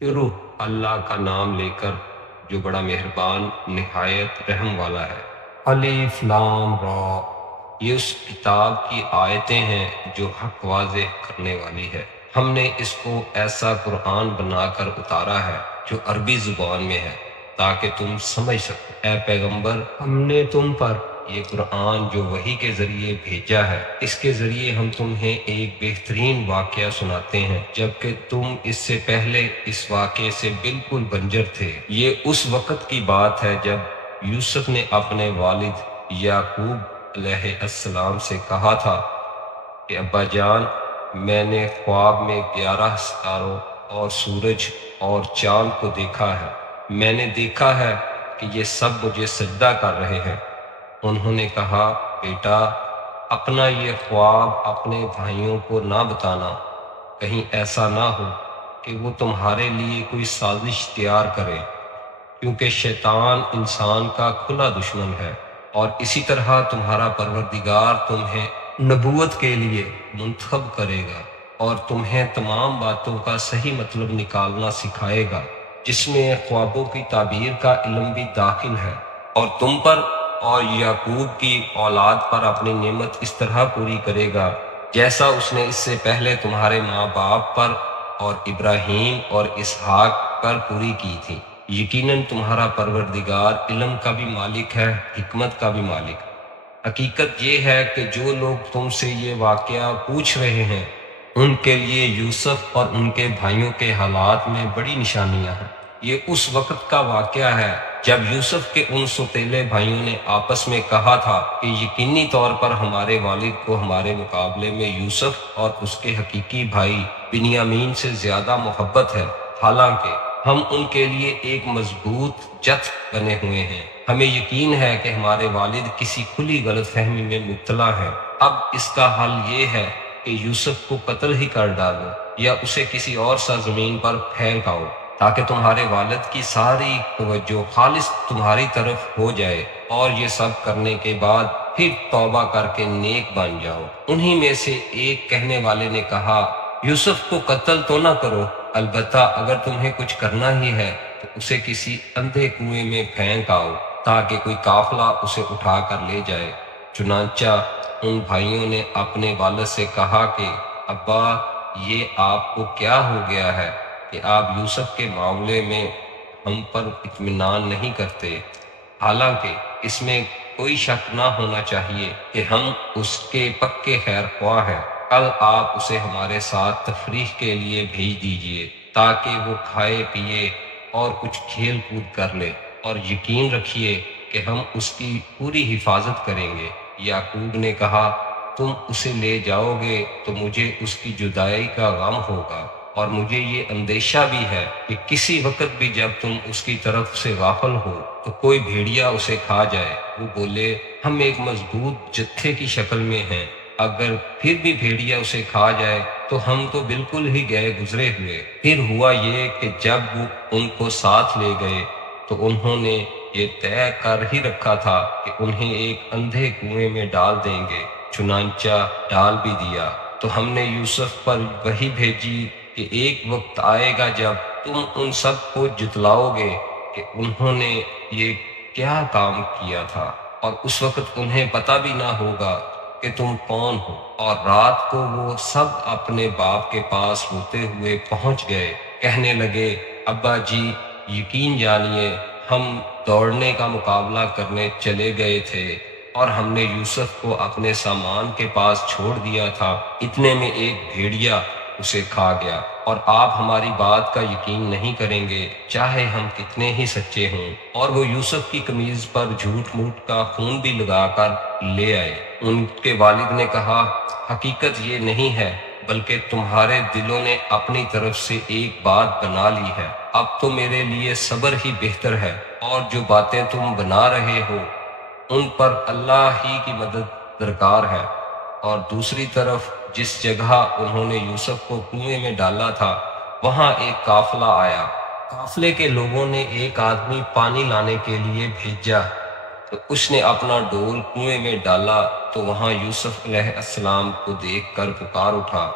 شروع اللہ کا نام لے کر جو بڑا مہربان نہایت رحم والا ہے۔ الف لام را، یہ اس کتاب کی آیتیں ہیں جو حق واضح کرنے والی ہے۔ ہم نے اس کو ایسا قرآن بنا کر اتارا ہے جو عربی زبان میں ہے تاکہ تم سمجھ سکو۔ اے پیغمبر، ہم نے تم پر یہ قرآن جو وحی کے ذریعے بھیجا ہے، اس کے ذریعے ہم تمہیں ایک بہترین واقعہ سناتے ہیں جبکہ تم اس سے پہلے اس واقعے سے بالکل بنجر تھے۔ یہ اس وقت کی بات ہے جب یوسف نے اپنے والد یعقوب علیہ السلام سے کہا تھا کہ ابا جان، میں نے خواب میں 11 ستاروں اور سورج اور چاند کو دیکھا ہے۔ میں نے دیکھا ہے کہ یہ سب مجھے سجدہ کر رہے ہیں۔ انہوں نے کہا، بیٹا، اپنا یہ خواب اپنے بھائیوں کو نہ بتانا، کہیں ایسا نہ ہو کہ وہ تمہارے لیے کوئی سازش تیار کرے، کیونکہ شیطان انسان کا کھلا دشمن ہے، اور اسی طرح تمہارا پروردگار تمہیں نبوت کے لیے منتخب کرے گا اور تمہیں تمام باتوں کا صحیح مطلب نکالنا سکھائے گا، جس میں خوابوں کی تعبیر کا علم بھی داخل ہے، اور تم پر اور یعقوب کی اولاد پر اپنی نعمت اس طرح پوری کرے گا جیسا اس نے اس سے پہلے تمہارے ماں باپ پر اور ابراہیم اور اسحاق پر پوری کی تھی۔ یقیناً تمہارا پروردگار علم کا بھی مالک ہے، حکمت کا بھی مالک۔ حقیقت یہ ہے کہ جو لوگ تم سے یہ واقعہ پوچھ رہے ہیں، ان کے لیے یوسف اور ان کے بھائیوں کے حالات میں بڑی نشانیاں ہیں۔ یہ اس وقت کا واقعہ ہے جب یوسف کے ان سوتیلے بھائیوں نے آپس میں کہا تھا کہ یقینی طور پر ہمارے والد کو ہمارے مقابلے میں یوسف اور اس کے حقیقی بھائی بنیامین سے زیادہ محبت ہے، حالانکہ ہم ان کے لیے ایک مضبوط جتھ بنے ہوئے ہیں۔ ہمیں یقین ہے کہ ہمارے والد کسی کھلی غلط فہمی میں مبتلا ہیں۔ اب اس کا حل یہ ہے کہ یوسف کو قتل ہی کر ڈالو یا اسے کسی اور سرزمین پر پھینک آؤ، تاکہ تمہارے والد کی ساری توجہ خالص تمہاری طرف ہو جائے، اور یہ سب کرنے کے بعد پھر توبہ کر کے نیک بن جاؤ۔ انہی میں سے ایک کہنے والے نے کہا، یوسف کو قتل تو نہ کرو، البتہ اگر تمہیں کچھ کرنا ہی ہے تو اسے کسی اندھے کنویں میں پھینک آؤ تاکہ کوئی قافلہ اسے اٹھا کر لے جائے۔ چنانچہ ان بھائیوں نے اپنے والد سے کہا کہ ابا، یہ آپ کو کیا ہو گیا ہے کہ آپ یوسف کے معاملے میں ہم پر اطمینان نہیں کرتے؟ حالانکہ اس میں کوئی شک نہ ہونا چاہیے کہ ہم اس کے پکے خیر خواہ ہیں۔ کل آپ اسے ہمارے ساتھ تفریح کے لیے بھیج دیجئے تاکہ وہ کھائے پیے اور کچھ کھیل کود کر لے، اور یقین رکھیے کہ ہم اس کی پوری حفاظت کریں گے۔ یعقوب نے کہا، تم اسے لے جاؤ گے تو مجھے اس کی جدائی کا غم ہوگا، اور مجھے یہ اندیشہ بھی ہے کہ کسی وقت بھی جب تم اس کی طرف سے غافل ہو تو کوئی بھیڑیا اسے کھا جائے۔ وہ بولے، ہم ایک مضبوط جتھے کی شکل میں ہیں، اگر پھر بھی بھیڑیا اسے کھا جائے تو ہم تو بالکل ہی گئے گزرے ہوئے۔ پھر ہوا یہ کہ جب وہ ان کو ساتھ لے گئے تو انہوں نے یہ طے کر ہی رکھا تھا کہ انہیں ایک اندھے کنویں میں ڈال دیں گے، چنانچہ ڈال بھی دیا۔ تو ہم نے یوسف پر وحی بھیجی کہ ایک وقت آئے گا جب تم ان سب کو جتلاؤ گے کہ انہوں نے یہ کیا کام کیا تھا، اور اس وقت انہیں پتہ بھی نہ ہوگا کہ تم کون ہو۔ اور رات کو وہ سب اپنے باپ کے پاس روتے ہوئے پہنچ گئے، کہنے لگے، ابا جی، یقین جانیے ہم دوڑنے کا مقابلہ کرنے چلے گئے تھے اور ہم نے یوسف کو اپنے سامان کے پاس چھوڑ دیا تھا، اتنے میں ایک بھیڑیا اسے کھا گیا، اور آپ ہماری بات کا یقین نہیں کریں گے چاہے ہم کتنے ہی سچے ہوں۔ اور وہ یوسف کی قمیض پر جھوٹ موٹ کا خون بھی لگا کر لے آئے۔ ان کے والد نے کہا، حقیقت یہ نہیں ہے بلکہ تمہارے دلوں نے اپنی طرف سے ایک بات بنا لی ہے۔ اب تو میرے لیے صبر ہی بہتر ہے، اور جو باتیں تم بنا رہے ہو ان پر اللہ ہی کی مدد درکار ہے۔ اور دوسری طرف جس جگہ انہوں نے یوسف کو کنویں میں ڈالا تھا وہاں ایک قافلہ آیا۔ قافلے کے لوگوں نے ایک آدمی پانی لانے کے لیے بھیجا، تو اس نے اپنا ڈول کنویں میں ڈالا تو وہاں یوسف علیہ السلام کو دیکھ کر پکار اٹھا،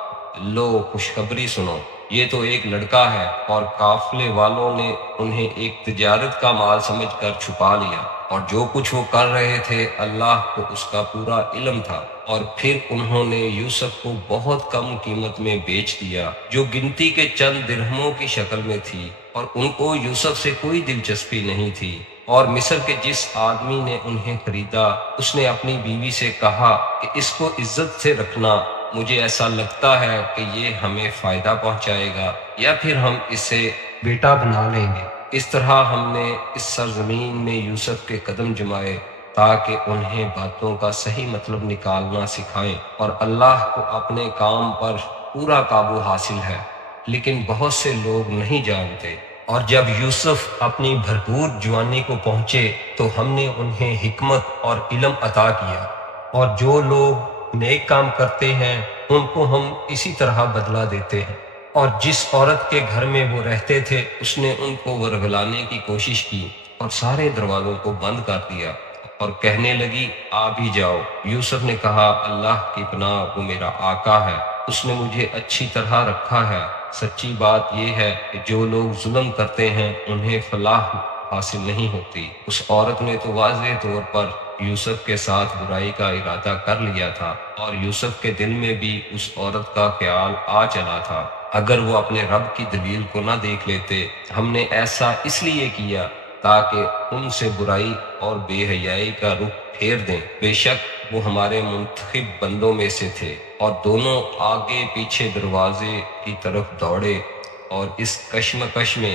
لو خوشخبری سنو، یہ تو ایک لڑکا ہے، اور قافلے والوں نے انہیں ایک تجارت کا مال سمجھ کر چھپا لیا، اور جو کچھ وہ کر رہے تھے اللہ کو اس کا پورا علم تھا۔ اور پھر انہوں نے یوسف کو بہت کم قیمت میں بیچ دیا، جو گنتی کے چند درہموں کی شکل میں تھی، اور ان کو یوسف سے کوئی دلچسپی نہیں تھی۔ اور مصر کے جس آدمی نے انہیں خریدا، اس نے اپنی بیوی سے کہا کہ اس کو عزت سے رکھنا، مجھے ایسا لگتا ہے کہ یہ ہمیں فائدہ پہنچائے گا، یا پھر ہم اسے بیٹا بنا لیں گے۔ اس طرح ہم نے اس سرزمین میں یوسف کے قدم جمائے تاکہ انہیں باتوں کا صحیح مطلب نکالنا سکھائیں، اور اللہ کو اپنے کام پر پورا قابو حاصل ہے، لیکن بہت سے لوگ نہیں جانتے۔ اور جب یوسف اپنی بھرپور جوانی کو پہنچے تو ہم نے انہیں حکمت اور علم عطا کیا، اور جو لوگ نیک کام کرتے ہیں ان کو ہم اسی طرح بدلہ دیتے ہیں۔ اور جس عورت کے گھر میں وہ رہتے تھے اس نے ان کو ورگلانے کی کوشش کی اور سارے دروازوں کو بند کر دیا، اور کہنے لگی آ بھی جاؤ۔ یوسف نے کہا اللہ کی پناہ، وہ میرا آقا ہے، اس نے مجھے اچھی طرح رکھا ہے۔ سچی بات یہ ہے کہ جو لوگ ظلم کرتے ہیں انہیں فلاح حاصل نہیں ہوتی۔ اس عورت نے تو واضح طور پر یوسف کے ساتھ برائی کا ارادہ کر لیا تھا، اور یوسف کے دل میں بھی اس عورت کا خیال آ چلا تھا۔ اگر وہ اپنے رب کی دلیل کو نہ دیکھ لیتے، ہم نے ایسا اس لیے کیا تاکہ ان سے برائی اور بے حیائی کا رخ پھیر دیں۔ بے شک وہ ہمارے منتخب بندوں میں سے تھے۔ اور دونوں آگے پیچھے دروازے کی طرف دوڑے، اور اس کشمکش میں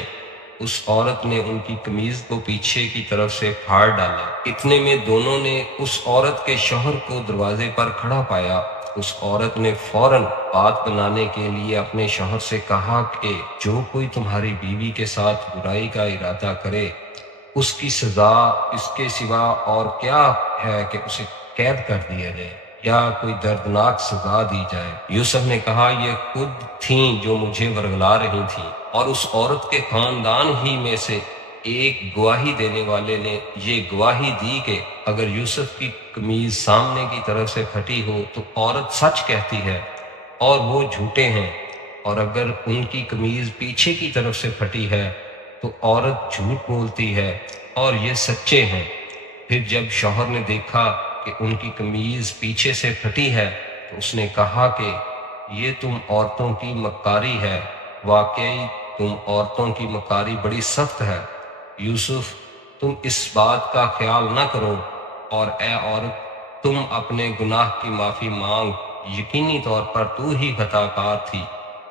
اس عورت نے ان کی قمیض کو پیچھے کی طرف سے پھاڑ ڈالا۔ اتنے میں دونوں نے اس عورت کے شوہر کو دروازے پر کھڑا پایا۔ اس عورت نے فوراً بات بنانے کے لیے اپنے شوہر سے کہا کہ جو کوئی تمہاری بیوی کے ساتھ برائی کا ارادہ کرے، اس کی سزا اس کے سوا اور کیا ہے کہ اسے قید کر دیا جائے یا کوئی دردناک سزا دی جائے۔ یوسف نے کہا یہ خود تھیں جو مجھے ورگلا رہی تھیں، اور اس عورت کے خاندان ہی میں سے ایک گواہی دینے والے نے یہ گواہی دی کہ اگر یوسف کی قمیض سامنے کی طرف سے پھٹی ہو تو عورت سچ کہتی ہے اور وہ جھوٹے ہیں، اور اگر ان کی قمیض پیچھے کی طرف سے پھٹی ہے تو عورت جھوٹ بولتی ہے اور یہ سچے ہیں۔ پھر جب شوہر نے دیکھا کہ ان کی قمیض پیچھے سے پھٹی ہے تو اس نے کہا کہ یہ تم عورتوں کی مکاری ہے، واقعی تم عورتوں کی مکاری بڑی سخت ہے۔ یوسف تم اس بات کا خیال نہ کرو، اور اے عورت تم اپنے گناہ کی معافی مانگ، یقینی طور پر تو ہی خطا کار تھی۔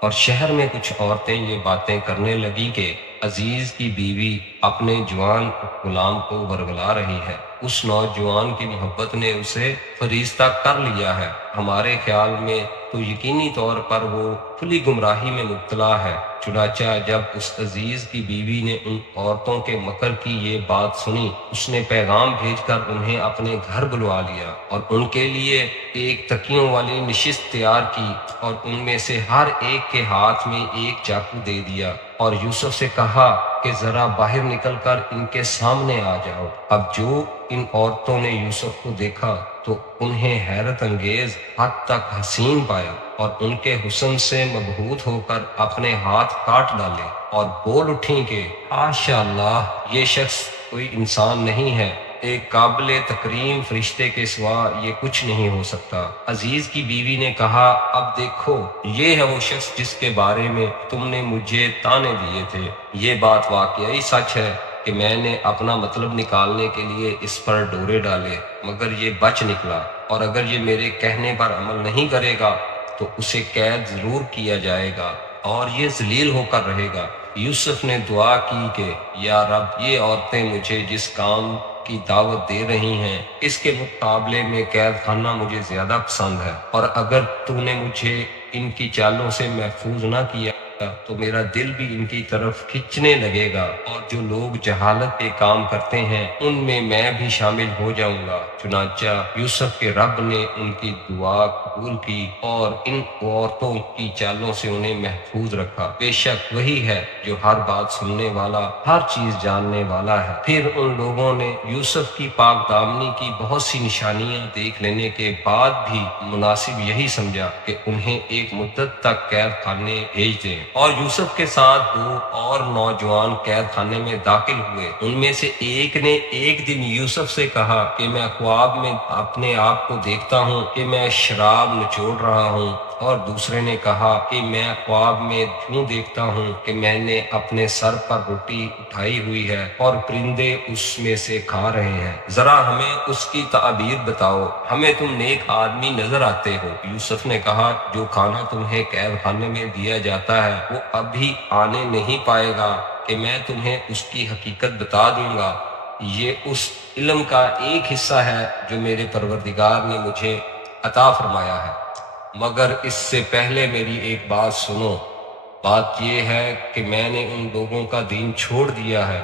اور شہر میں کچھ عورتیں یہ باتیں کرنے لگی کہ عزیز کی بیوی اپنے جوان غلام کو ورگلا رہی ہے، اس نوجوان کی محبت نے اسے فریفتہ کر لیا ہے، ہمارے خیال میں تو یقینی طور پر وہ کھلی گمراہی میں مبتلا ہے۔ چنانچہ جب اس عزیز کی بیوی نے ان عورتوں کے مکر کی یہ بات سنی، اس نے پیغام بھیج کر انہیں اپنے گھر بلوا لیا، اور ان کے لیے ایک تکیوں والی نشست تیار کی، اور ان میں سے ہر ایک کے ہاتھ میں ایک چاقو دے دیا، اور یوسف سے کہا کہ ذرا باہر نکل کر ان کے سامنے آ جاؤ۔ اب جو ان عورتوں نے یوسف کو دیکھا تو انہیں حیرت انگیز حد تک حسین پایا، اور ان کے حسن سے مبہوت ہو کر اپنے ہاتھ کاٹ ڈالے، اور بول اٹھیں کہ حاشا اللہ، یہ شخص کوئی انسان نہیں ہے، ایک قابل تکریم فرشتے کے سوا یہ کچھ نہیں ہو سکتا۔ عزیز کی بیوی نے کہا اب دیکھو یہ ہے وہ شخص جس کے بارے میں تم نے مجھے طعنے دیے تھے۔ یہ بات واقعی سچ ہے کہ میں نے اپنا مطلب نکالنے کے لیے اس پر ڈورے ڈالے، مگر یہ بچ نکلا، اور اگر یہ میرے کہنے پر عمل نہیں کرے گا تو اسے قید ضرور کیا جائے گا اور یہ ذلیل ہو کر رہے گا۔ یوسف نے دعا کی کہ یا رب، یہ عورتیں مجھے جس کام کی دعوت دے رہی ہیں اس کے مقابلے میں قید خانہ مجھے زیادہ پسند ہے، اور اگر تو نے مجھے ان کی چالوں سے محفوظ نہ کیا تو میرا دل بھی ان کی طرف کھنچنے لگے گا، اور جو لوگ جہالت کے کام کرتے ہیں ان میں بھی شامل ہو جاؤں گا۔ چنانچہ یوسف کے رب نے ان کی دعا قبول کی اور ان عورتوں کی چالوں سے انہیں محفوظ رکھا۔ بے شک وہی ہے جو ہر بات سننے والا، ہر چیز جاننے والا ہے۔ پھر ان لوگوں نے یوسف کی پاک دامنی کی بہت سی نشانیاں دیکھ لینے کے بعد بھی مناسب یہی سمجھا کہ انہیں ایک مدت تک قید خانے بھیج دیں۔ اور یوسف کے ساتھ 2 اور نوجوان قید خانے میں داخل ہوئے۔ ان میں سے ایک نے ایک دن یوسف سے کہا کہ میں خواب میں اپنے آپ کو دیکھتا ہوں کہ میں شراب نچوڑ رہا ہوں، اور دوسرے نے کہا کہ میں خواب میں یوں دیکھتا ہوں کہ میں نے اپنے سر پر روٹی اٹھائی ہوئی ہے اور پرندے اس میں سے کھا رہے ہیں، ذرا ہمیں اس کی تعبیر بتاؤ، ہمیں تم نیک آدمی نظر آتے ہو۔ یوسف نے کہا جو کھانا تمہیں قید خانے میں دیا جاتا ہے وہ ابھی آنے نہیں پائے گا کہ میں تمہیں اس کی حقیقت بتا دوں گا۔ یہ اس علم کا ایک حصہ ہے جو میرے پروردگار نے مجھے عطا فرمایا ہے، مگر اس سے پہلے میری ایک بات سنو۔ بات یہ ہے کہ میں نے ان لوگوں کا دین چھوڑ دیا ہے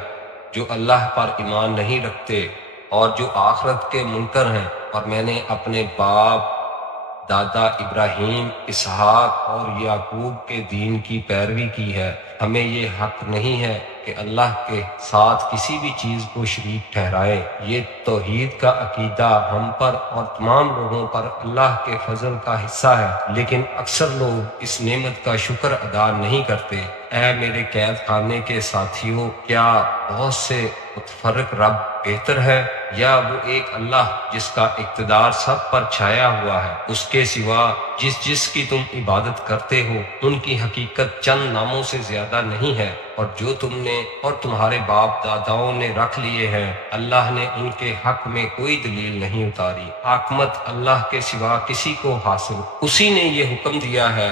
جو اللہ پر ایمان نہیں رکھتے اور جو آخرت کے منکر ہیں، اور میں نے اپنے باپ دادا ابراہیم، اسحاق اور یعقوب کے دین کی پیروی کی ہے۔ ہمیں یہ حق نہیں ہے کہ اللہ کے ساتھ کسی بھی چیز کو شریک ٹھہرائے۔ یہ توحید کا عقیدہ ہم پر اور تمام لوگوں پر اللہ کے فضل کا حصہ ہے، لیکن اکثر لوگ اس نعمت کا شکر ادا نہیں کرتے۔ اے میرے قید خانے کے ساتھیوں، کیا بہت سے متفرق رب بہتر ہے، یا وہ ایک اللہ جس کا اقتدار سب پر چھایا ہوا ہے؟ اس کے سوا جس کی تم عبادت کرتے ہو ان کی حقیقت چند ناموں سے زیادہ نہیں ہے، اور جو تم نے اور تمہارے باپ داداؤں نے رکھ لیے ہیں، اللہ نے ان کے حق میں کوئی دلیل نہیں اتاری۔ حکمت اللہ کے سوا کسی کو حاصل، اسی نے یہ حکم دیا ہے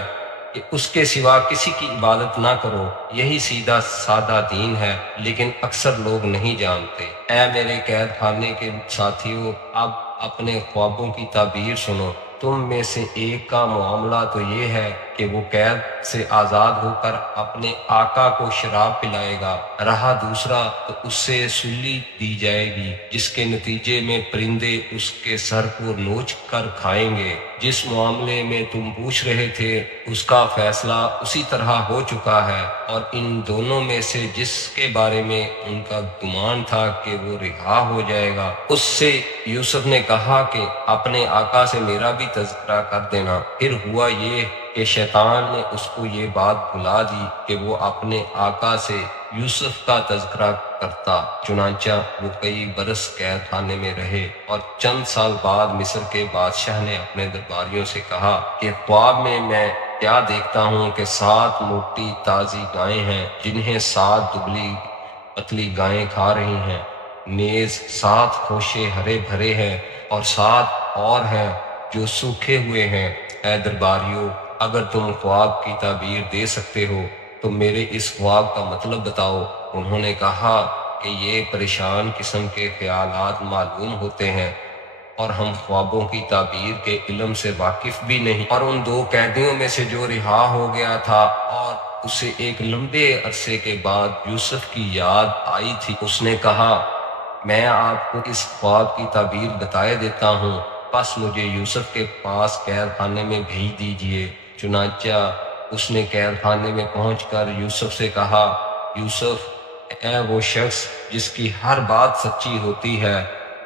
کہ اس کے سوا کسی کی عبادت نہ کرو۔ یہی سیدھا سادہ دین ہے، لیکن اکثر لوگ نہیں جانتے۔ اے میرے قید خانے کے ساتھیوں، اب اپنے خوابوں کی تعبیر سنو۔ تم میں سے ایک کا معاملہ تو یہ ہے کہ وہ قید سے آزاد ہو کر اپنے آقا کو شراب پلائے گا، رہا دوسرا تو اس سے سلی دی جائے گی جس کے نتیجے میں پرندے اس کے سر کو نوچ کر کھائیں گے۔ جس معاملے میں تم پوچھ رہے تھے اس کا فیصلہ اسی طرح ہو چکا ہے، اور ان دونوں میں سے جس کے بارے میں ان کا گمان تھا کہ وہ رہا ہو جائے گا، اس سے یوسف نے کہا کہ اپنے آقا سے میرا بھی تذکرہ کر دینا۔ پھر ہوا یہ کہ شیطان نے اس کو یہ بات بھلا دی کہ وہ اپنے آقا سے یوسف کا تذکرہ کرتا۔ چنانچہ وہ کئی برس قید خانے میں رہے، اور چند سال بعد مصر کے بادشاہ نے اپنے درباریوں سے کہا کہ خواب میں کیا دیکھتا ہوں کہ 7 موٹی تازی گائیں ہیں جنہیں 7 دبلی پتلی گائیں کھا رہی ہیں، نیز 7 خوشے ہرے بھرے ہیں اور 7 اور ہیں جو سوکھے ہوئے ہیں۔ اے درباریوں، اگر تم خواب کی تعبیر دے سکتے ہو تو میرے اس خواب کا مطلب بتاؤ۔ انہوں نے کہا کہ یہ پریشان قسم کے خیالات معلوم ہوتے ہیں، اور ہم خوابوں کی تعبیر کے علم سے واقف بھی نہیں۔ اور ان 2 قیدیوں میں سے جو رہا ہو گیا تھا اور اسے ایک لمبے عرصے کے بعد یوسف کی یاد آئی تھی، اس نے کہا میں آپ کو اس خواب کی تعبیر بتائے دیتا ہوں، بس مجھے یوسف کے پاس قید خانے میں بھیج دیجیے۔ چنانچہ اس نے قید خانے میں پہنچ کر یوسف سے کہا، یوسف، اے وہ شخص جس کی ہر بات سچی ہوتی ہے،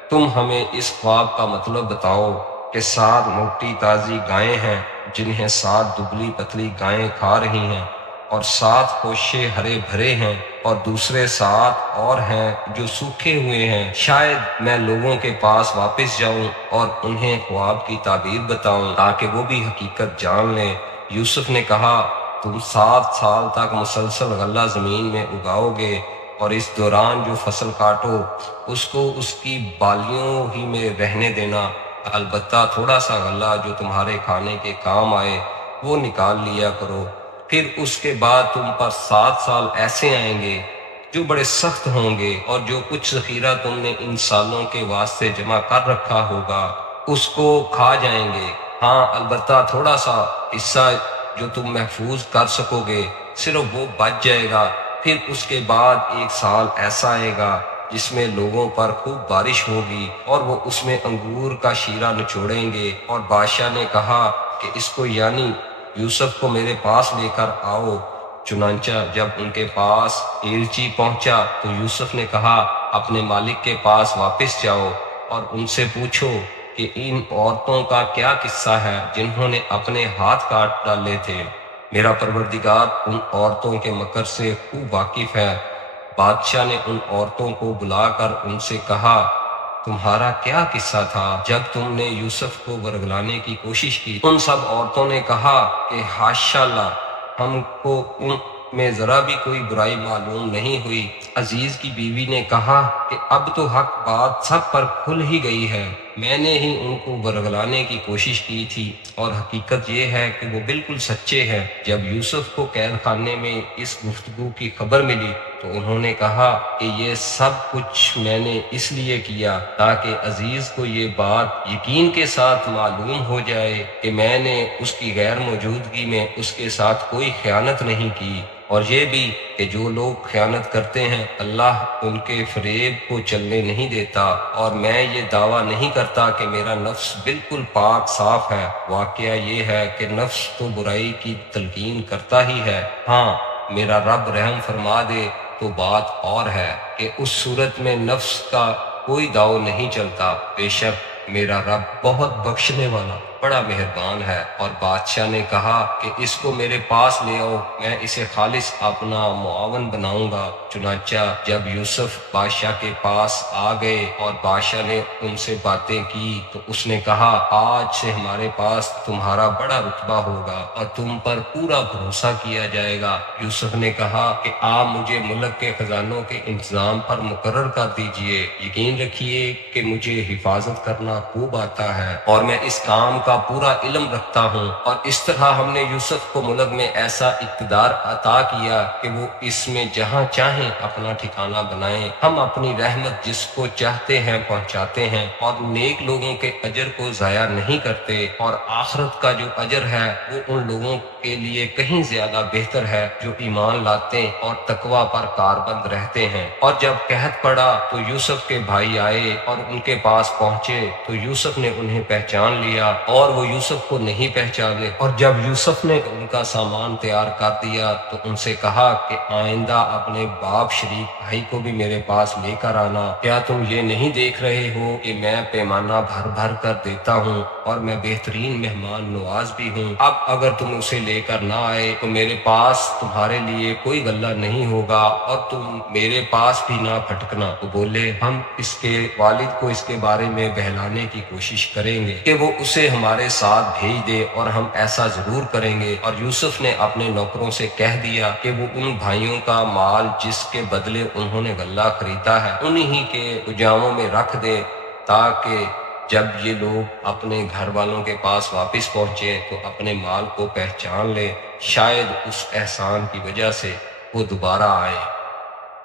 تم ہمیں اس خواب کا مطلب بتاؤ کہ 7 موٹی تازی گائیں ہیں جنہیں 7 دبلی پتلی گائیں کھا رہی ہیں، اور 7 خوشے ہرے بھرے ہیں اور دوسرے 7 اور ہیں جو سوکھے ہوئے ہیں۔ شاید میں لوگوں کے پاس واپس جاؤں اور انہیں خواب کی تعبیر بتاؤں تاکہ وہ بھی حقیقت جان لیں۔ یوسف نے کہا تم 7 سال تک مسلسل غلہ زمین میں اگاؤ گے، اور اس دوران جو فصل کاٹو اس کو اس کی بالیوں ہی میں رہنے دینا، البتہ تھوڑا سا غلہ جو تمہارے کھانے کے کام آئے وہ نکال لیا کرو۔ پھر اس کے بعد تم پر 7 سال ایسے آئیں گے جو بڑے سخت ہوں گے، اور جو کچھ ذخیرہ تم نے ان سالوں کے واسطے جمع کر رکھا ہوگا اس کو کھا جائیں گے۔ ہاں، البتہ تھوڑا سا حصہ جو تم محفوظ کر سکو گے صرف وہ بچ جائے گا۔ پھر اس کے بعد 1 سال ایسا آئے گا جس میں لوگوں پر خوب بارش ہوگی، اور وہ اس میں انگور کا شیرہ نچوڑیں گے۔ اور بادشاہ نے کہا کہ اس کو یعنی یوسف کو میرے پاس لے کر آؤ۔ چنانچہ جب ان کے پاس ایلچی پہنچا تو یوسف نے کہا اپنے مالک کے پاس واپس جاؤ اور ان سے پوچھو کہ ان عورتوں کا کیا قصہ ہے جنہوں نے اپنے ہاتھ کاٹ ڈالے تھے۔ میرا پروردگار ان عورتوں کے مکر سے خوب واقف ہے۔ بادشاہ نے ان عورتوں کو بلا کر ان سے کہا، تمہارا کیا قصہ تھا جب تم نے یوسف کو ورگلانے کی کوشش کی؟ ان سب عورتوں نے کہا کہ حاشا اللہ، ہم کو ان میں ذرا بھی کوئی برائی معلوم نہیں ہوئی۔ عزیز کی بیوی نے کہا کہ اب تو حق بات سب پر کھل ہی گئی ہے، میں نے ہی ان کو ورگلانے کی کوشش کی تھی، اور حقیقت یہ ہے کہ وہ بالکل سچے ہیں۔ جب یوسف کو قید خانے میں اس گفتگو کی خبر ملی تو انہوں نے کہا کہ یہ سب کچھ میں نے اس لیے کیا تاکہ عزیز کو یہ بات یقین کے ساتھ معلوم ہو جائے کہ میں نے اس کی غیر موجودگی میں اس کے ساتھ کوئی خیانت نہیں کی، اور یہ بھی کہ جو لوگ خیانت کرتے ہیں اللہ ان کے فریب کو چلنے نہیں دیتا، اور میں یہ دعویٰ نہیں کرتا کہ میرا نفس بالکل پاک صاف ہے۔ واقعہ یہ ہے کہ نفس تو برائی کی تلقین کرتا ہی ہے، ہاں میرا رب رحم فرما دے تو بات اور ہے کہ اس صورت میں نفس کا کوئی داؤ نہیں چلتا۔ بے شک میرا رب بہت بخشنے والا بڑا مہربان ہے۔ اور بادشاہ نے کہا کہ اس کو میرے پاس لے آؤ، میں اسے خالص اپنا معاون بناؤں گا۔ چنانچہ جب یوسف بادشاہ کے پاس آ گئے اور بادشاہ نے ان سے باتیں کی تو اس نے کہا، آج سے ہمارے پاس تمہارا بڑا رتبہ ہوگا اور تم پر پورا بھروسہ کیا جائے گا۔ یوسف نے کہا کہ آپ مجھے ملک کے خزانوں کے انتظام پر مقرر کر دیجئے، یقین رکھیے کہ مجھے حفاظت کرنا خوب آتا ہے اور میں اس کام کا پورا علم رکھتا ہوں۔ اور اس طرح ہم نے یوسف کو ملک میں ایسا اقتدار عطا کیا کہ وہ اس میں جہاں چاہیں اپنا ٹھکانہ بنائیں۔ ہم اپنی رحمت جس کو چاہتے ہیں پہنچاتے ہیں، اور نیک لوگوں کے اجر کو ضائع نہیں کرتے، اور آخرت کا جو اجر ہے وہ ان لوگوں کے لیے کہیں زیادہ بہتر ہے جو ایمان لاتے اور تقوی پر کاربند رہتے ہیں۔ اور جب قحط پڑا تو یوسف کے بھائی آئے اور ان کے پاس پہنچے تو یوسف نے انہیں پہچان لیا اور وہ یوسف کو نہیں پہچانے۔ اور جب یوسف نے ان کا سامان تیار کر دیا تو ان سے کہا کہ آئندہ اپنے باپ شریک بھائی کو بھی میرے پاس لے کر آنا۔ کیا تم یہ نہیں دیکھ رہے ہو کہ میں پیمانہ بھر بھر کر دیتا ہوں اور میں بہترین مہمان نواز بھی ہوں؟ اب اگر تم اسے لے کر نہ آئے تو میرے پاس تمہارے لیے کوئی غلہ نہیں ہوگا اور تم میرے پاس بھی نہ پھٹکنا۔ تو بولے، ہم اس کے والد کو اس کے بارے میں بہلانے کی کوشش کریں گے کہ وہ اسے ہمارے ساتھ بھیج دے، اور ہم ایسا ضرور کریں گے۔ اور یوسف نے اپنے نوکروں سے کہہ دیا کہ وہ ان بھائیوں کا مال جس کے بدلے انہوں نے غلہ خریدا ہے انہی کے گوداموں میں رکھ دے، تاکہ جب یہ لوگ اپنے گھر والوں کے پاس واپس پہنچے تو اپنے مال کو پہچان لے، شاید اس احسان کی وجہ سے وہ دوبارہ آئے۔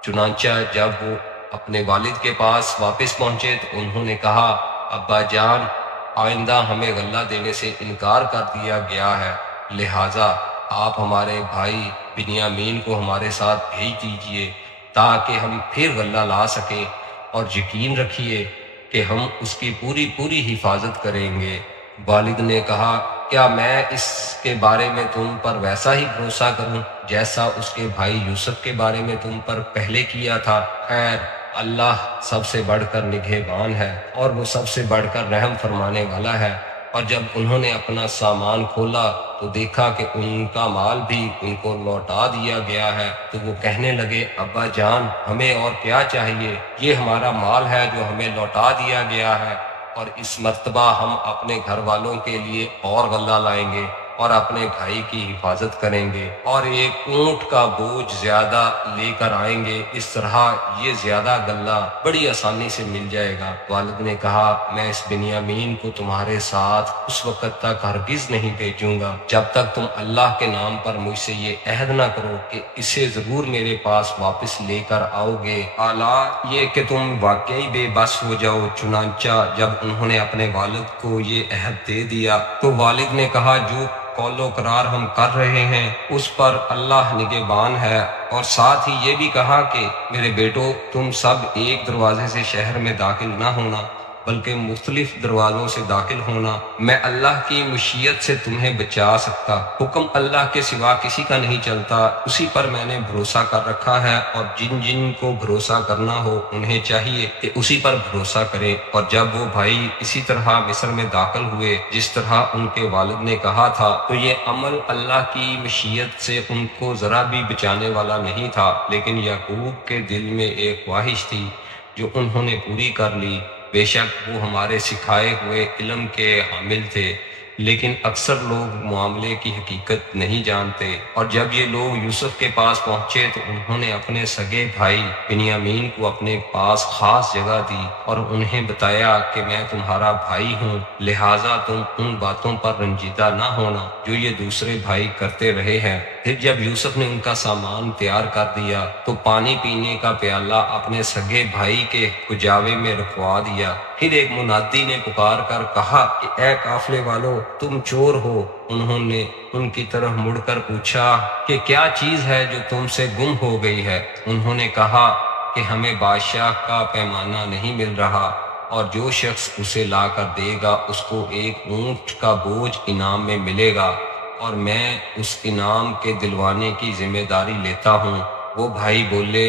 چنانچہ جب وہ اپنے والد کے پاس واپس پہنچے تو انہوں نے کہا، ابا جان، آئندہ ہمیں غلہ دینے سے انکار کر دیا گیا ہے، لہٰذا آپ ہمارے بھائی بنیامین کو ہمارے ساتھ بھیج دیجئے تاکہ ہم پھر غلہ لا سکیں، اور یقین رکھیے کہ ہم اس کی پوری حفاظت کریں گے۔ والد نے کہا، کیا میں اس کے بارے میں تم پر ویسا ہی بھروسہ کروں جیسا اس کے بھائی یوسف کے بارے میں تم پر پہلے کیا تھا؟ خیر، اللہ سب سے بڑھ کر نگہبان ہے اور وہ سب سے بڑھ کر رحم فرمانے والا ہے۔ اور جب انہوں نے اپنا سامان کھولا تو دیکھا کہ ان کا مال بھی ان کو لوٹا دیا گیا ہے، تو وہ کہنے لگے، ابا جان، ہمیں اور کیا چاہیے؟ یہ ہمارا مال ہے جو ہمیں لوٹا دیا گیا ہے، اور اس مرتبہ ہم اپنے گھر والوں کے لیے اور غلہ لائیں گے اور اپنے بھائی کی حفاظت کریں گے، اور ایک اونٹ کا بوجھ زیادہ لے کر آئیں گے، اس طرح یہ زیادہ غلہ بڑی آسانی سے مل جائے گا۔ والد نے کہا، میں اس بنیامین کو تمہارے ساتھ اس وقت تک ہرگز نہیں بھیجوں گا جب تک تم اللہ کے نام پر مجھ سے یہ عہد نہ کرو کہ اسے ضرور میرے پاس واپس لے کر آؤ گے، اعلیٰ یہ کہ تم واقعی بے بس ہو جاؤ۔ چنانچہ جب انہوں نے اپنے والد کو یہ عہد دے دیا تو والد نے کہا، جو قول و قرار ہم کر رہے ہیں اس پر اللہ نگہبان ہے، اور ساتھ ہی یہ بھی کہا کہ میرے بیٹو، تم سب ایک دروازے سے شہر میں داخل نہ ہونا بلکہ مختلف دروازوں سے داخل ہونا۔ میں اللہ کی مشیت سے تمہیں بچا سکتا، حکم اللہ کے سوا کسی کا نہیں چلتا، اسی پر میں نے بھروسہ کر رکھا ہے، اور جن جن کو بھروسہ کرنا ہو انہیں چاہیے کہ اسی پر بھروسہ کریں۔ اور جب وہ بھائی اسی طرح مصر میں داخل ہوئے جس طرح ان کے والد نے کہا تھا، تو یہ عمل اللہ کی مشیت سے ان کو ذرا بھی بچانے والا نہیں تھا، لیکن یعقوب کے دل میں ایک خواہش تھی جو انہوں نے پوری کر لی۔ بے شک وہ ہمارے سکھائے ہوئے علم کے حامل تھے، لیکن اکثر لوگ معاملے کی حقیقت نہیں جانتے۔ اور جب یہ لوگ یوسف کے پاس پہنچے تو انہوں نے اپنے سگے بھائی بنیامین کو اپنے پاس خاص جگہ دی اور انہیں بتایا کہ میں تمہارا بھائی ہوں، لہٰذا تم ان باتوں پر رنجیدہ نہ ہونا جو یہ دوسرے بھائی کرتے رہے ہیں۔ پھر جب یوسف نے ان کا سامان تیار کر دیا تو پانی پینے کا پیالہ اپنے سگے بھائی کے کجاوے میں رکھوا دیا۔ پھر ایک منادی نے پکار کر کہا کہ اے قافلے والو، تم چور ہو۔ انہوں نے ان کی طرف مڑ کر پوچھا کہ کیا چیز ہے جو تم سے گم ہو گئی ہے؟ انہوں نے کہا کہ ہمیں بادشاہ کا پیمانہ نہیں مل رہا، اور جو شخص اسے لا کر دے گا اس کو ایک اونٹ کا بوجھ انعام میں ملے گا، اور میں اس انعام کے دلوانے کی ذمہ داری لیتا ہوں۔ وہ بھائی بولے،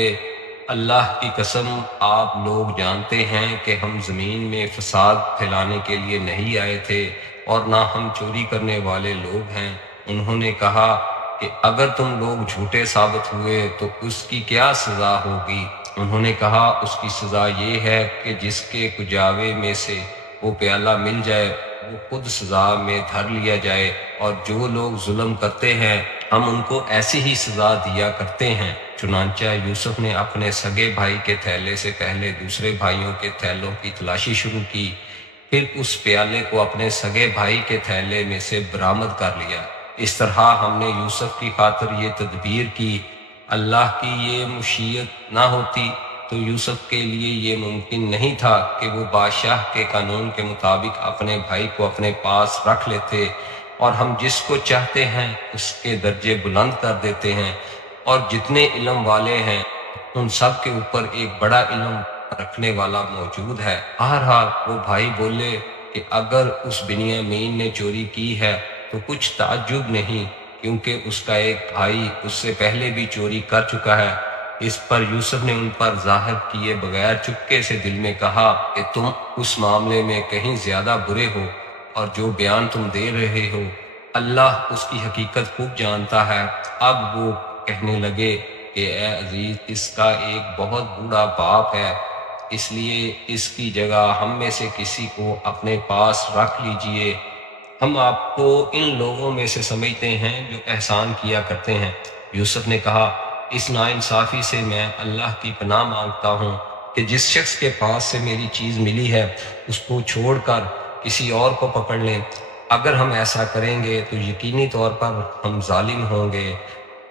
اللہ کی قسم، آپ لوگ جانتے ہیں کہ ہم زمین میں فساد پھیلانے کے لیے نہیں آئے تھے، اور نہ ہم چوری کرنے والے لوگ ہیں۔ انہوں نے کہا کہ اگر تم لوگ جھوٹے ثابت ہوئے تو اس کی کیا سزا ہوگی؟ انہوں نے کہا اس کی سزا یہ ہے کہ جس کے کجاوے میں سے وہ پیالہ مل جائے وہ خود سزا میں دھر لیا جائے، اور جو لوگ ظلم کرتے ہیں ہم ان کو ایسی ہی سزا دیا کرتے ہیں۔ چنانچہ یوسف نے اپنے سگے بھائی کے تھیلے سے پہلے دوسرے بھائیوں کے تھیلوں کی تلاشی شروع کی، پھر اس پیالے کو اپنے سگے بھائی کے تھیلے میں سے برآمد کر لیا۔ اس طرح ہم نے یوسف کی خاطر یہ تدبیر کی۔ اللہ کی یہ مشیت نہ ہوتی تو یوسف کے لیے یہ ممکن نہیں تھا کہ وہ بادشاہ کے قانون کے مطابق اپنے بھائی کو اپنے پاس رکھ لیتے، اور ہم جس کو چاہتے ہیں اس کے درجے بلند کر دیتے ہیں، اور جتنے علم والے ہیں ان سب کے اوپر ایک بڑا علم رکھنے والا موجود ہے۔ بہرحال وہ بھائی بولے کہ اگر اس بنیامین نے چوری کی ہے تو کچھ تعجب نہیں، کیونکہ اس کا ایک بھائی اس سے پہلے بھی چوری کر چکا ہے۔ اس پر یوسف نے ان پر ظاہر کیے بغیر چپکے سے دل میں کہا کہ تم اس معاملے میں کہیں زیادہ برے ہو، اور جو بیان تم دے رہے ہو اللہ اس کی حقیقت خوب جانتا ہے۔ اب وہ کہنے لگے کہ اے عزیز، اس کا ایک بہت بوڑھا باپ ہے، اس لیے اس کی جگہ ہم میں سے کسی کو اپنے پاس رکھ لیجئے، ہم آپ کو ان لوگوں میں سے سمجھتے ہیں جو احسان کیا کرتے ہیں۔ یوسف نے کہا، اس ناانصافی سے میں اللہ کی پناہ مانگتا ہوں کہ جس شخص کے پاس سے میری چیز ملی ہے اس کو چھوڑ کر کسی اور کو پکڑ لیں۔ اگر ہم ایسا کریں گے تو یقینی طور پر ہم ظالم ہوں گے۔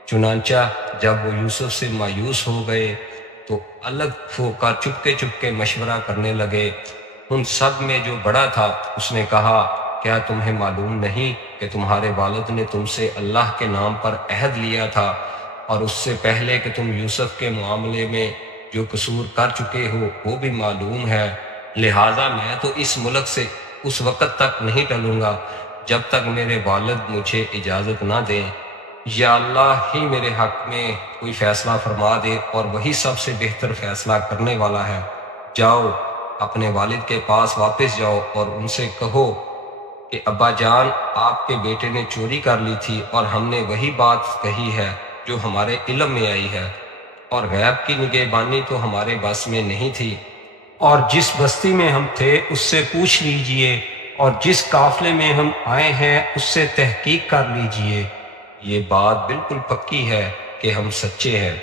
چنانچہ جب وہ یوسف سے مایوس ہو گئے تو الگ ہو کر چپکے چپکے مشورہ کرنے لگے۔ ان سب میں جو بڑا تھا اس نے کہا، کیا تمہیں معلوم نہیں کہ تمہارے والد نے تم سے اللہ کے نام پر عہد لیا تھا، اور اس سے پہلے کہ تم یوسف کے معاملے میں جو قصور کر چکے ہو وہ بھی معلوم ہے، لہٰذا میں تو اس ملک سے اس وقت تک نہیں ٹلوں گا جب تک میرے والد مجھے اجازت نہ دیں۔ یا اللہ ہی میرے حق میں کوئی فیصلہ فرما دے، اور وہی سب سے بہتر فیصلہ کرنے والا ہے۔ جاؤ، اپنے والد کے پاس واپس جاؤ اور ان سے کہو کہ ابا جان، آپ کے بیٹے نے چوری کر لی تھی، اور ہم نے وہی بات کہی ہے جو ہمارے علم میں آئی ہے، اور غیب کی نگہبانی تو ہمارے بس میں نہیں تھی، اور جس بستی میں ہم تھے اس سے پوچھ لیجئے، اور جس قافلے میں ہم آئے ہیں اس سے تحقیق کر لیجئے۔ یہ بات بالکل پکی ہے کہ ہم سچے ہیں۔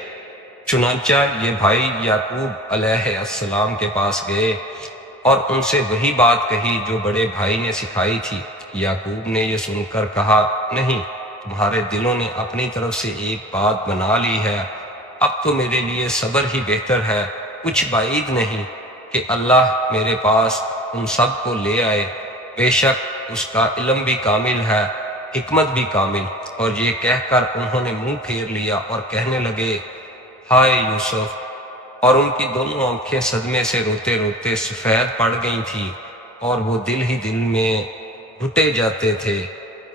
چنانچہ یہ بھائی یعقوب علیہ السلام کے پاس گئے اور ان سے وہی بات کہی جو بڑے بھائی نے سکھائی تھی۔ یعقوب نے یہ سن کر کہا، نہیں، تمہارے دلوں نے اپنی طرف سے ایک بات بنا لی ہے، اب تو میرے لیے صبر ہی بہتر ہے۔ کچھ بعید نہیں کہ اللہ میرے پاس ان سب کو لے آئے، بے شک اس کا علم بھی کامل ہے، حکمت بھی کامل۔ اور یہ کہہ کر انہوں نے منہ پھیر لیا اور کہنے لگے، ہائے یوسف! اور ان کی دونوں آنکھیں صدمے سے روتے روتے سفید پڑ گئی تھیں، اور وہ دل ہی دل میں گھٹے جاتے تھے۔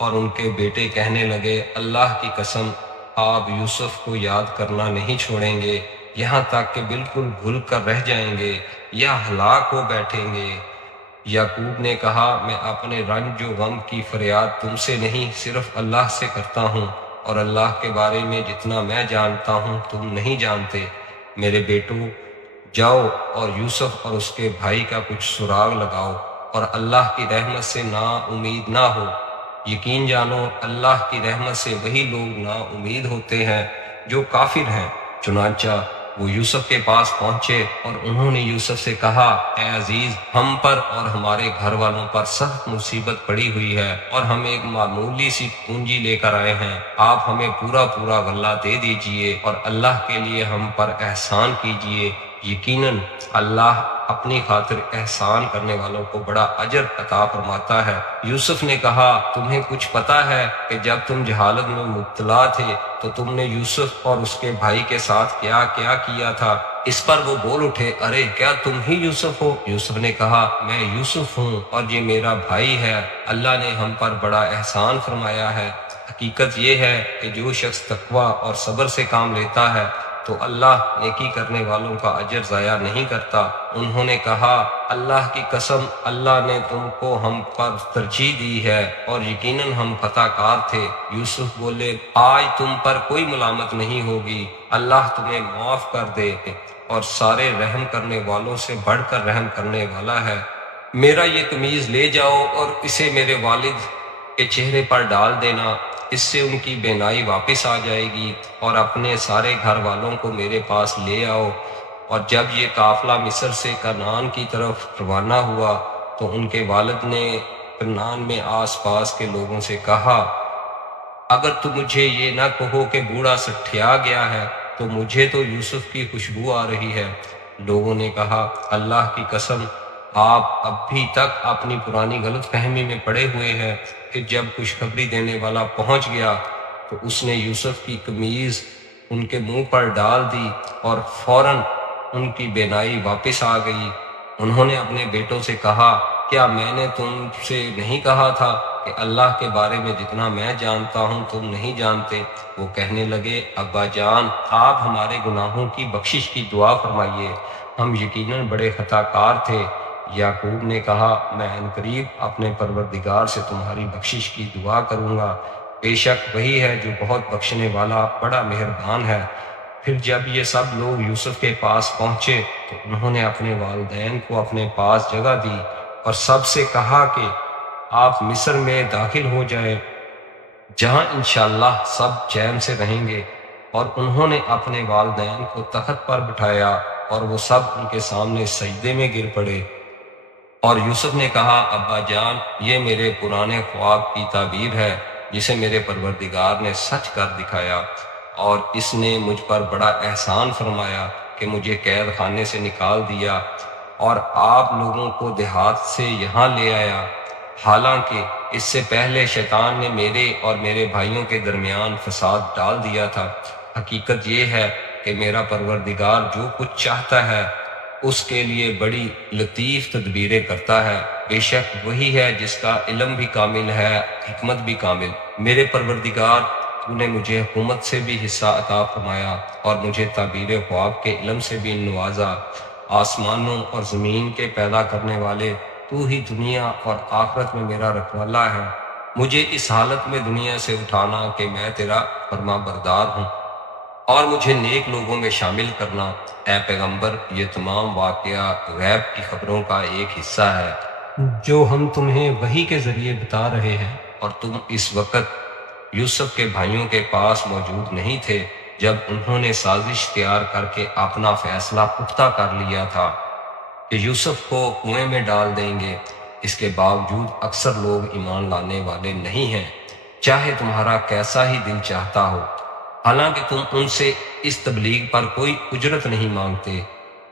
اور ان کے بیٹے کہنے لگے، اللہ کی قسم، آپ یوسف کو یاد کرنا نہیں چھوڑیں گے، یہاں تک کہ بالکل بھول کر رہ جائیں گے یا ہلاک ہو بیٹھیں گے۔ یعقوب نے کہا، میں اپنے رنج و غم کی فریاد تم سے نہیں، صرف اللہ سے کرتا ہوں، اور اللہ کے بارے میں جتنا میں جانتا ہوں تم نہیں جانتے۔ میرے بیٹو، جاؤ اور یوسف اور اس کے بھائی کا کچھ سراغ لگاؤ، اور اللہ کی رحمت سے نا امید نہ ہو۔ یقین جانو، اللہ کی رحمت سے وہی لوگ نا امید ہوتے ہیں جو کافر ہیں۔ چنانچہ وہ یوسف کے پاس پہنچے، اور انہوں نے یوسف سے کہا، اے عزیز، ہم پر اور ہمارے گھر والوں پر سخت مصیبت پڑی ہوئی ہے، اور ہم ایک معمولی سی پونجی لے کر آئے ہیں۔ آپ ہمیں پورا پورا غلہ دے دیجئے اور اللہ کے لیے ہم پر احسان کیجئے۔ یقیناً اللہ اپنی خاطر احسان کرنے والوں کو بڑا اجر عطا فرماتا ہے۔ یوسف نے کہا، تمہیں کچھ پتہ ہے کہ جب تم جہالت میں مبتلا تھے تو تم نے یوسف اور اس کے بھائی کے ساتھ کیا کیا کیا تھا؟ اس پر وہ بول اٹھے، ارے کیا تم ہی یوسف ہو؟ یوسف نے کہا، میں یوسف ہوں، اور یہ میرا بھائی ہے۔ اللہ نے ہم پر بڑا احسان فرمایا ہے۔ حقیقت یہ ہے کہ جو شخص تقوی اور صبر سے کام لیتا ہے تو اللہ نیکی کرنے والوں کا اجر ضائع نہیں کرتا۔ انہوں نے کہا، اللہ کی قسم، اللہ نے تم کو ہم پر ترجیح دی ہے، اور یقیناً ہم خطا کار تھے۔ یوسف بولے، آج تم پر کوئی ملامت نہیں ہوگی، اللہ تمہیں معاف کر دے، اور سارے رحم کرنے والوں سے بڑھ کر رحم کرنے والا ہے۔ میرا یہ قمیض لے جاؤ اور اسے میرے والد کے چہرے پر ڈال دینا، اس سے ان کی بینائی واپس آ جائے گی، اور اپنے سارے گھر والوں کو میرے پاس لے آؤ۔ اور جب یہ قافلہ مصر سے کنعان کی طرف روانہ ہوا تو ان کے والد نے کنعان میں آس پاس کے لوگوں سے کہا، اگر تم مجھے یہ نہ کہو کہ بوڑھا سٹھیا گیا ہے تو مجھے تو یوسف کی خوشبو آ رہی ہے۔ لوگوں نے کہا، اللہ کی قسم، آپ اب بھی تک اپنی پرانی غلط فہمی میں پڑے ہوئے ہیں۔ کہ جب خوشخبری دینے والا پہنچ گیا تو اس نے یوسف کی قمیض ان کے منہ پر ڈال دی، اور فوراً ان کی بینائی واپس آ گئی۔ انہوں نے اپنے بیٹوں سے کہا، کیا میں نے تم سے نہیں کہا تھا کہ اللہ کے بارے میں جتنا میں جانتا ہوں تم نہیں جانتے؟ وہ کہنے لگے، ابا جان، آپ ہمارے گناہوں کی بخشش کی دعا فرمائیے، ہم یقیناً بڑے خطا کار تھے۔ یعقوب نے کہا، میں عنقریب اپنے پروردگار سے تمہاری بخشش کی دعا کروں گا، بے شک وہی ہے جو بہت بخشنے والا بڑا مہربان ہے۔ پھر جب یہ سب لوگ یوسف کے پاس پہنچے تو انہوں نے اپنے والدین کو اپنے پاس جگہ دی، اور سب سے کہا کہ آپ مصر میں داخل ہو جائیں، جہاں انشاءاللہ سب چین سے رہیں گے۔ اور انہوں نے اپنے والدین کو تخت پر بٹھایا، اور وہ سب ان کے سامنے سجدے میں گر پڑے۔ اور یوسف نے کہا، ابا جان، یہ میرے پرانے خواب کی تعبیر ہے جسے میرے پروردگار نے سچ کر دکھایا، اور اس نے مجھ پر بڑا احسان فرمایا کہ مجھے قید خانے سے نکال دیا اور آپ لوگوں کو دیہات سے یہاں لے آیا، حالانکہ اس سے پہلے شیطان نے میرے اور میرے بھائیوں کے درمیان فساد ڈال دیا تھا۔ حقیقت یہ ہے کہ میرا پروردگار جو کچھ چاہتا ہے اس کے لیے بڑی لطیف تدبیریں کرتا ہے، بے شک وہی ہے جس کا علم بھی کامل ہے، حکمت بھی کامل۔ میرے پروردگار، تو نے مجھے حکومت سے بھی حصہ عطا فرمایا، اور مجھے تعبیر خواب کے علم سے بھی نوازا۔ آسمانوں اور زمین کے پیدا کرنے والے، تو ہی دنیا اور آخرت میں میرا رکھوالا ہے۔ مجھے اس حالت میں دنیا سے اٹھانا کہ میں تیرا فرما بردار ہوں، اور مجھے نیک لوگوں میں شامل کرنا۔ اے پیغمبر، یہ تمام واقعہ غیب کی خبروں کا ایک حصہ ہے جو ہم تمہیں وحی کے ذریعے بتا رہے ہیں، اور تم اس وقت یوسف کے بھائیوں کے پاس موجود نہیں تھے جب انہوں نے سازش تیار کر کے اپنا فیصلہ پختہ کر لیا تھا کہ یوسف کو کنویں میں ڈال دیں گے۔ اس کے باوجود اکثر لوگ ایمان لانے والے نہیں ہیں، چاہے تمہارا کیسا ہی دل چاہتا ہو، حالانکہ تم ان سے اس تبلیغ پر کوئی اجرت نہیں مانگتے۔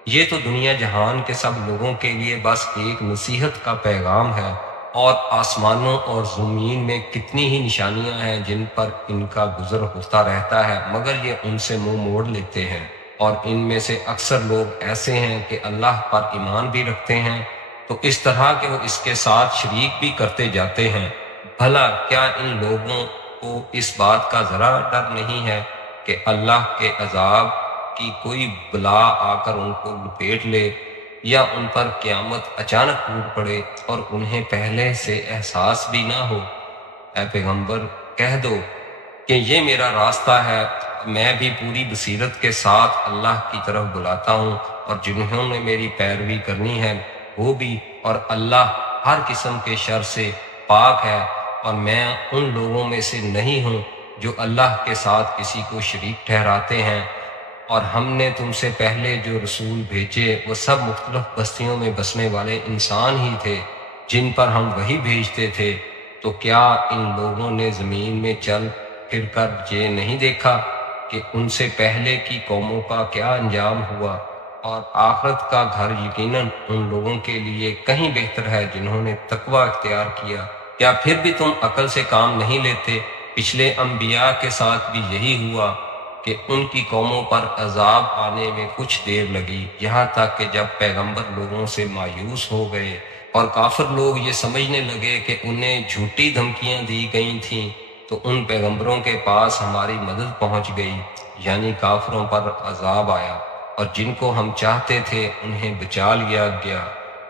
یہ تو دنیا جہان کے سب لوگوں کے لیے بس ایک نصیحت کا پیغام ہے، اور آسمانوں اور زمین میں کتنی ہی نشانیاں ہیں جن پر ان کا گزر ہوتا رہتا ہے، مگر یہ ان سے منہ موڑ لیتے ہیں۔ اور ان میں سے اکثر لوگ ایسے ہیں کہ اللہ پر ایمان بھی رکھتے ہیں تو اس طرح کہ وہ اس کے ساتھ شریک بھی کرتے جاتے ہیں۔ بھلا کیا ان لوگوں کو اس بات کا ذرا ڈر نہیں ہے کہ اللہ کے عذاب کی کوئی بلا آ کر ان کو لپیٹ لے، یا ان پر قیامت اچانک ٹوٹ پڑے اور انہیں پہلے سے احساس بھی نہ ہو؟ اے پیغمبر کہہ دو کہ یہ میرا راستہ ہے، میں بھی پوری بصیرت کے ساتھ اللہ کی طرف بلاتا ہوں، اور جنہوں نے میری پیروی کرنی ہے وہ بھی، اور اللہ ہر قسم کے شر سے پاک ہے، اور میں ان لوگوں میں سے نہیں ہوں جو اللہ کے ساتھ کسی کو شریک ٹھہراتے ہیں۔ اور ہم نے تم سے پہلے جو رسول بھیجے وہ سب مختلف بستیوں میں بسنے والے انسان ہی تھے جن پر ہم وحی بھیجتے تھے، تو کیا ان لوگوں نے زمین میں چل پھر کر یہ نہیں دیکھا کہ ان سے پہلے کی قوموں کا کیا انجام ہوا؟ اور آخرت کا گھر یقیناً ان لوگوں کے لیے کہیں بہتر ہے جنہوں نے تقوی اختیار کیا۔ یا پھر بھی تم عقل سے کام نہیں لیتے؟ پچھلے انبیاء کے ساتھ بھی یہی ہوا کہ ان کی قوموں پر عذاب آنے میں کچھ دیر لگی، یہاں تک کہ جب پیغمبر لوگوں سے مایوس ہو گئے اور کافر لوگ یہ سمجھنے لگے کہ انہیں جھوٹی دھمکیاں دی گئی تھیں، تو ان پیغمبروں کے پاس ہماری مدد پہنچ گئی، یعنی کافروں پر عذاب آیا، اور جن کو ہم چاہتے تھے انہیں بچا لیا گیا،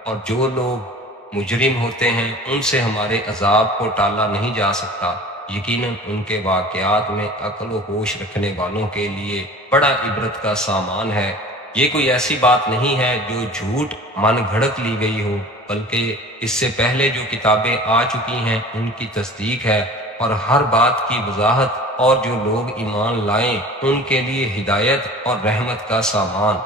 اور جو لوگ مجرم ہوتے ہیں ان سے ہمارے عذاب کو ٹالا نہیں جا سکتا۔ یقیناً ان کے واقعات میں عقل و ہوش رکھنے والوں کے لیے بڑا عبرت کا سامان ہے۔ یہ کوئی ایسی بات نہیں ہے جو جھوٹ من گھڑت لی گئی ہو، بلکہ اس سے پہلے جو کتابیں آ چکی ہیں ان کی تصدیق ہے، اور ہر بات کی وضاحت، اور جو لوگ ایمان لائیں ان کے لیے ہدایت اور رحمت کا سامان۔